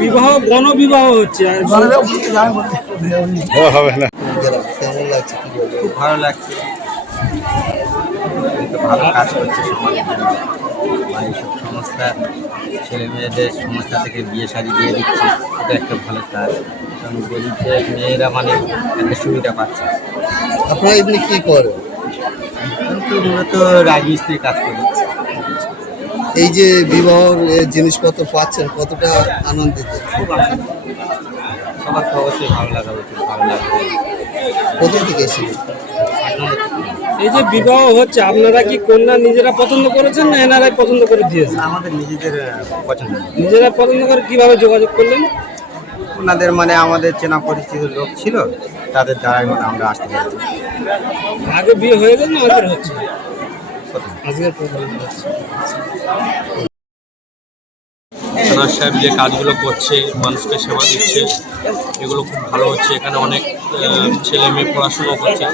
বিবাহ গণবিবাহ হচ্ছে হবে না খুব ভালো লাগছে ভালো কাজ করছে এইসব সংস্থা ছেলে মেয়েদের সংস্থা থেকে বিয়ে শাড়ি দিয়ে দিচ্ছে এটা একটা ভালো কাজ কারণ গরিবদের মেয়েরা মানে একটা সুবিধা পাচ্ছে আপনারা এমনি কি করেন? মূলত রাজমিস্ত্রি কাজ করি। এই যে বিবাহর জিনিসপত্র পাচ্ছেন কতটা আনন্দিত? খুব আনন্দ সবার তো অবশ্যই ভালো লাগা উচিত ভালো লাগবে কোথা থেকে থেকে। এই যে বিবাহ হচ্ছে আপনারা কি কন্যা নিজেরা পছন্দ করেছেন না এনারাই পছন্দ করে দিয়েছেন? আমাদের নিজেদের পছন্দ। নিজেরা পছন্দ করে কীভাবে যোগাযোগ করলেন? ওনাদের মানে আমাদের চেনা পরিচিত লোক ছিল তাদের দ্বারাই মানে আমরা আসতে পারছি। আগে বিয়ে হয়ে গেল না আজকের হচ্ছে? প্রথম সাহেব যে কাজগুলো করছে মানুষকে সেবা দিচ্ছে এগুলো খুব ভালো হচ্ছে। এখানে অনেক ছেলে মেয়ে পড়াশুনো করছে।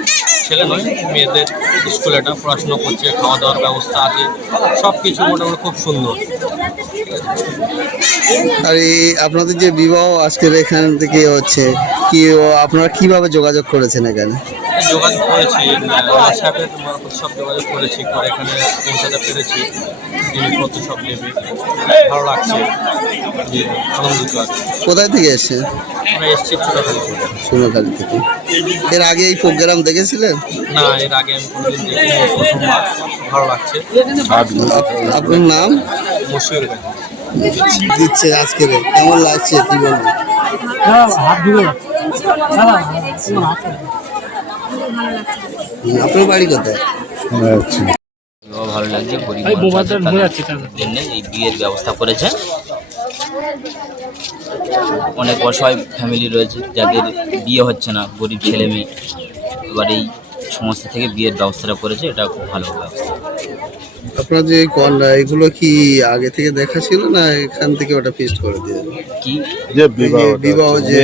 ছেলে নয় মেয়েদের স্কুল এটা পড়াশুনো করছে খাওয়া দাওয়ার ব্যবস্থা আছে সব কিছু মোটামুটি খুব সুন্দর। আর এই আপনাদের যে বিবাহ আজকের এখান থেকে হচ্ছে কি ও আপনারা কীভাবে যোগাযোগ করেছেন এখানে? যোগাযোগ করেছি মারফত সব যোগাযোগ করেছি করে এখানে পৌঁছাতে পেরেছি জিনিসপত্র সব নেবে। ভালো লাগছে যে আনন্দিত আছে। কোথায় থেকে এসেছেন? আমরা এসছি ছোটোখালি থেকে। সোনাখালী থেকে। এর আগে এই প্রোগ্রাম দেখেছিলেন? না এর আগে আমি কোনোদিন দেখিনি প্রথমবার। ভালো লাগছে। আপ- আপনার নাম? মশিউর দিচ্ছে আজকের কেমন লাগছে কি বলবেন? হুম, আপনার বাড়ি কোথায়? ভালো লাগছে গরিব জন্য এই বিয়ের ব্যবস্থা করেছে। অনেক অসহায় ফ্যামিলি রয়েছে যাদের বিয়ে হচ্ছে না গরিব ছেলে মেয়ে। এবার এই সংস্থা থেকে বিয়ের ব্যবস্থাটা করেছে এটা খুব ভালো ব্যবস্থা। আপনার যে কন্যা এগুলো কি আগে থেকে দেখা ছিল না এখান থেকে ওটা ফিস্ট করে দিয়ে কি? যে বিবাহ বিবাহ যে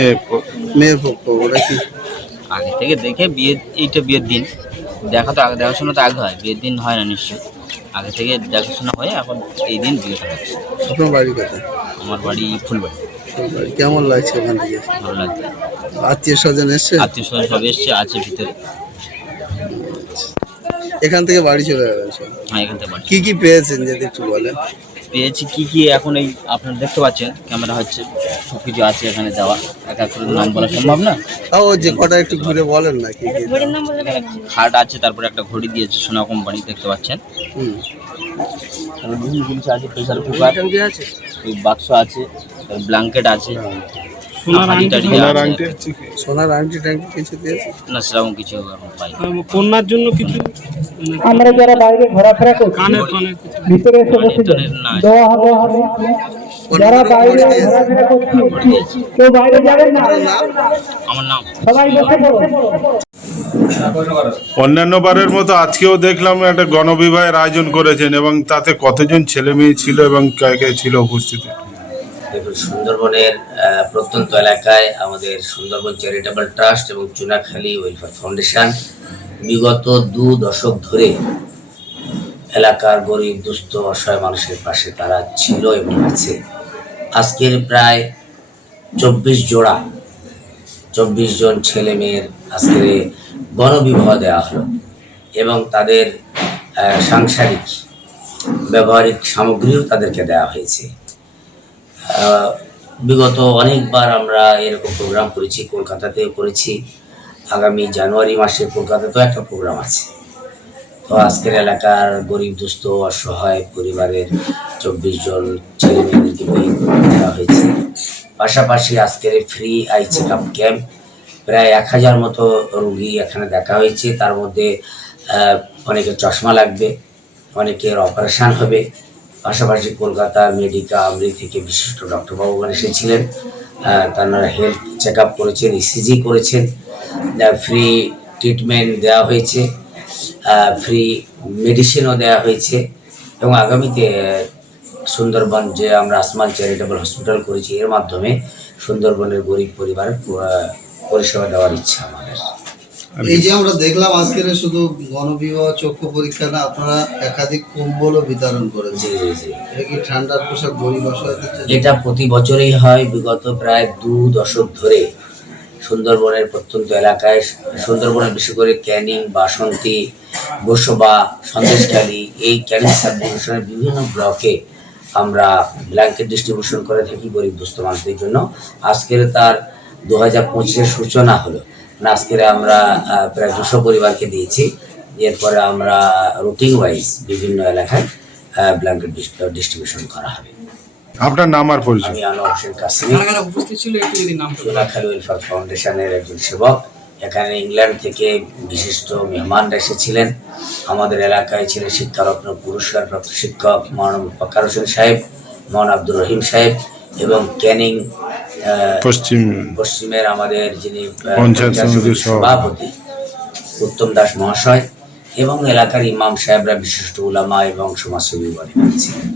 মেয়ের পক্ষ ওরা কি? আগে থেকে দেখে বিয়ে এইটা বিয়ের দিন। দেখা তো আগে দেখাশোনা তো আগে হয় বিয়ের দিন হয় না নিশ্চয়ই। আগে থেকে দেখাশোনা হয়ে এখন এই দিন বিয়েটা হচ্ছে। আপনার বাড়ি কোথায়? আমার বাড়ি ফুলবাড়ি। আপনার বাড়ি কেমন লাগছে ওখান থেকে? ভালো লাগছে। আত্মীয় স্বজন এসছে? আত্মীয় স্বজন সব এসছে আছে ভিতরে। এখান থেকে বাড়ি চলে যাবেন সব? হ্যাঁ এখান থেকে বাড়ি কি কি পেয়েছেন যদি একটু বলেন? পেয়েছি কি কি এখন এই আপনারা দেখতে পাচ্ছেন ক্যামেরা হচ্ছে সব কিছু আছে এখানে দেওয়া। এক এক করে নাম বলা সম্ভব না? তাও যে কটা একটু ঘুরে বলেন না কি খাট আছে তারপরে একটা ঘড়ি দিয়েছে সোনা কোম্পানি দেখতে পাচ্ছেন। তারপরে বিভিন্ন জিনিস আছে প্রেসার কুকার আছে? ওই বাক্স আছে ব্ল্যাঙ্কেট আছে। সোনার আংটি সোনার আংটি সোনার আংটি টাংটি কিছু দিয়েছে? না সেরকম কিছু এখন পাই আহ, কন্যার জন্য কিছু? আমরা যারা বাইরে ঘোরাফেরা করছি কানের ফানের ভিতরে এসে বসে দেওয়া হবে হবে যারা বাইরে ঘোরাফেরা করছি কেউ বাইরে যাবেন না। আমার নাম। সবাই বসে পড়ো। অন্যান্য বারের মতো আজকেও দেখলাম একটা গণবিবাহের আয়োজন করেছেন এবং তাতে কতজন ছেলে মেয়ে ছিল এবং কে কে ছিল উপস্থিত? সুন্দরবনের প্রত্যন্ত এলাকায় আমাদের সুন্দরবন চ্যারিটেবল ট্রাস্ট এবং চুনাখালী ওয়েলফেয়ার ফাউন্ডেশন বিগত দু দশক ধরে এলাকার গরিব, দুস্থ, অসহায় মানুষের পাশে তারা ছিল এবং আছে। আজকের প্রায় চব্বিশ জোড়া, চব্বিশ জন ছেলে মেয়ের আজকের গণবিবাহ দেওয়া হলো এবং তাদের সাংসারিক, ব্যবহারিক সামগ্রীও তাদেরকে দেওয়া হয়েছে। বিগত অনেকবার আমরা এরকম প্রোগ্রাম করেছি, কলকাতাতেও করেছি। আগামী জানুয়ারি মাসে কলকাতাতেও একটা প্রোগ্রাম আছে। তো আজকের এলাকার গরিব, দুস্থ, অসহায় পরিবারের চব্বিশ জন ছেলে মেয়েদেরকে দেওয়া হয়েছে। পাশাপাশি আজকের free eye check up camp প্রায় এক হাজার মতো রুগী এখানে দেখা হয়েছে। তার মধ্যে অনেকের চশমা লাগবে, অনেকের অপারেশান হবে। পাশাপাশি কলকাতা মেডিকা আমরি থেকে বিশিষ্ট ডক্টরবাবুগণ এসেছিলেন। আহ, তারা হেলথ চেক আপ করেছেন ইসিজি করেছেন। ফ্রি ট্রিটমেন্ট দেওয়া হয়েছে ফ্রি মেডিসিনও দেওয়া হয়েছে এবং আগামীতে সুন্দরবন যে আমরা আসমান চ্যারিটেবল হসপিটাল করেছি এর মাধ্যমে সুন্দরবনের গরিব পরিবারের আহ, পরিষেবা দেওয়ার ইচ্ছা আমাদের। এই যে আমরা দেখলাম আজকের শুধু গণবিবাহ চক্ষু পরীক্ষা না আপনারা একাধিক কম্বলও বিতরণ করেছেন। এটা কি ঠান্ডার পোশাক গরিব এটা প্রতি বছরই হয় বিগত প্রায় দু দশক ধরে। সুন্দরবনের প্রত্যন্ত এলাকায় সুন্দরবনের বিশেষ করে ক্যানিং বাসন্তী গোসবা সন্দেশখালী এই ক্যানিং সাব ডিভিশনের বিভিন্ন ব্লকে আমরা ব্ল্যাঙ্কেট ডিস্ট্রিবিউশন করে থাকি গরিব দুস্থ মানুষদের জন্য। আজকের তার দু হাজার পঁচিশের সূচনা হলো। আজকের আমরা প্রায় দুশো পরিবারকে দিয়েছি। এরপরে আমরা রুটিন ওয়াইজ বিভিন্ন এলাকায় ব্ল্যাঙ্কেট ডিস্ট্রিবিউশন করা হবে। আপনার নাম আর পরিচয়? আমি আনোয়ার হোসেন কাসিমি। চুনাখালী ওয়েলফেয়ার ফাউন্ডেশনের একজন সেবক। এখানে ইংল্যান্ড থেকে বিশিষ্ট মেহমানরা এসেছিলেন। আমাদের এলাকায় ছিলেন শিক্ষারত্ন পুরস্কার প্রাপ্ত শিক্ষক মহানব ফকার হোসেন সাহেব মহান আব্দুর রহিম সাহেব এবং ক্যানিং পশ্চিম পশ্চিমের আমাদের যিনি পঞ্চায়েত সমিতির সভাপতি। উত্তম দাস মহাশয় এবং এলাকার ইমাম সাহেবরা বিশিষ্ট উলামা এবং সমাজসেবী বলে। ছিলেন